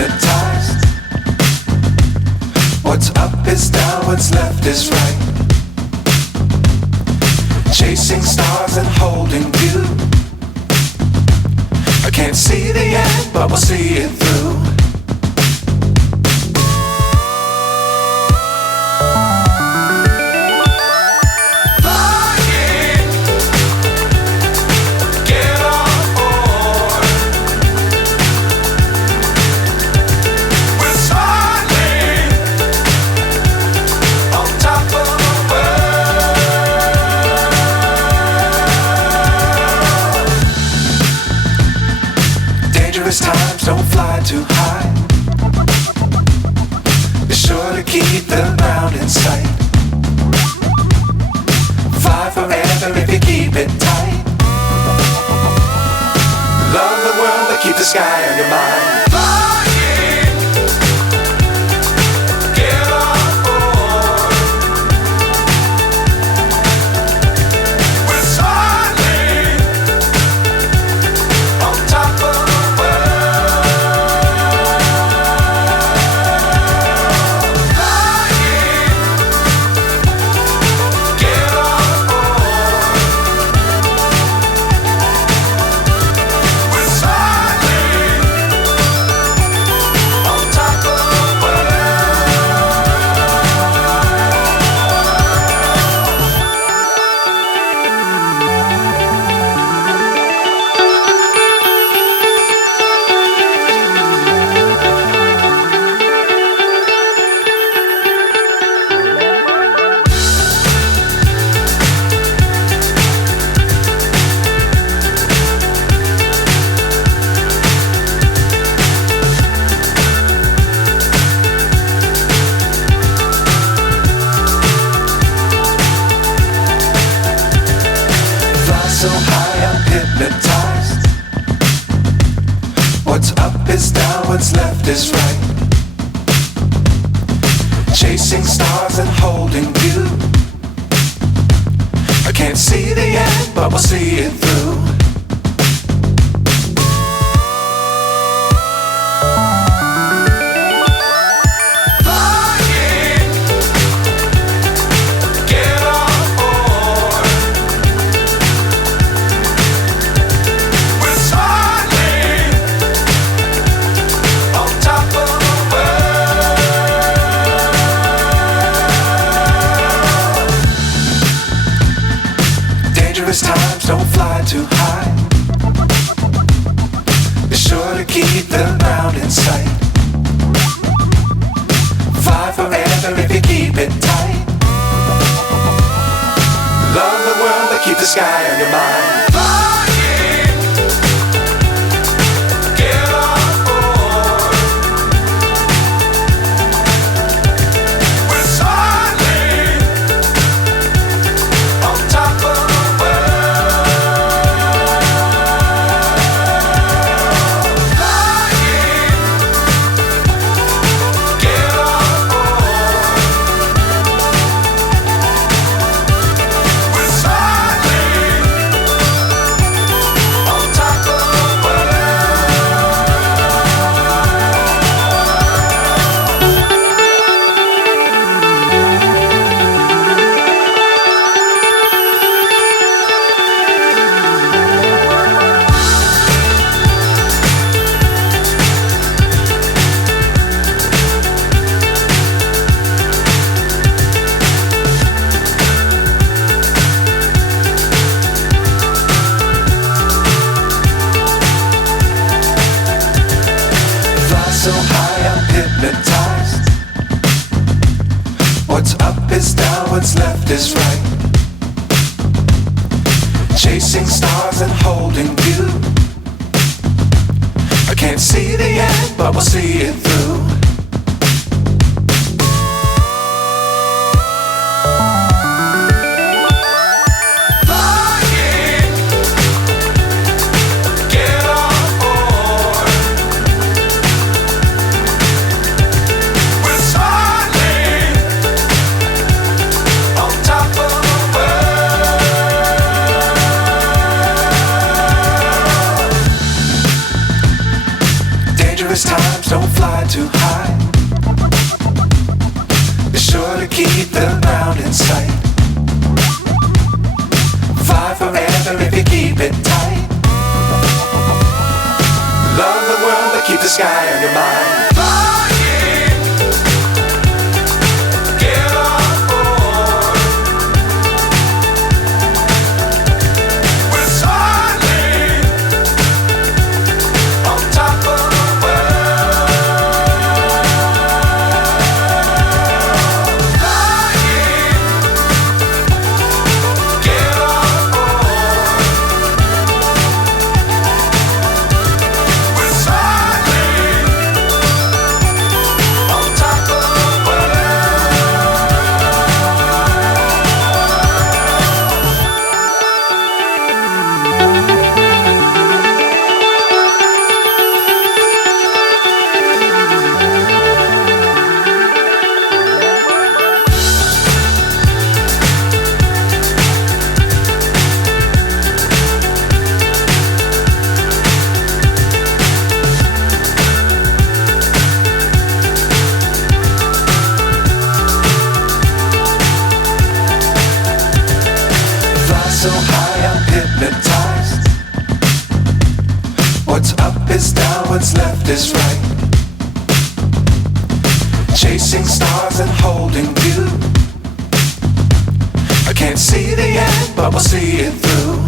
hypnotized. What's up is down, what's left is right. Chasing stars and holding you. I can't see the end, but we'll see it through. Times don't fly too high. Be sure to keep the ground in sight. Fly forever if you keep it tight. Love the world but keep the sky on your mind. So high I'm hypnotized. What's up is down, what's left is right. Chasing stars and holding you. I can't see the end, but we'll see it through. Times don't fly too high. Be sure to keep the ground in sight. Fly forever if you keep it tight. Love the world but keep the sky on your mind. So high I'm hypnotized. What's up is down, what's left is right. Chasing stars and holding you. I can't see the end, but we'll see it through. Times don't fly in sight. Fly forever if you keep it tight. Love the world but keep the sky on your mind. Flying, get on board. We're soaring on top of the world. Flying, get on board. We're soaring on top of the so high I'm hypnotized. What's up is down, what's left is right. Chasing stars and holding you. I can't see the end, but we'll see it through.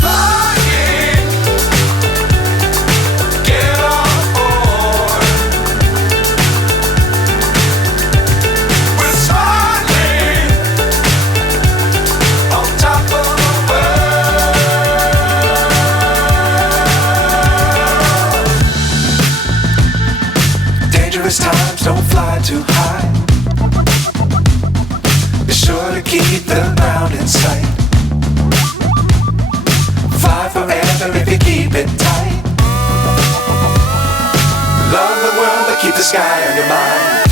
Flying, get on board. We're soaring on top of the world. Dangerous times, don't fly too high. Be sure to keep the ground in sight. Fly forever if you keep it tight. Love the world but keep the sky on your mind.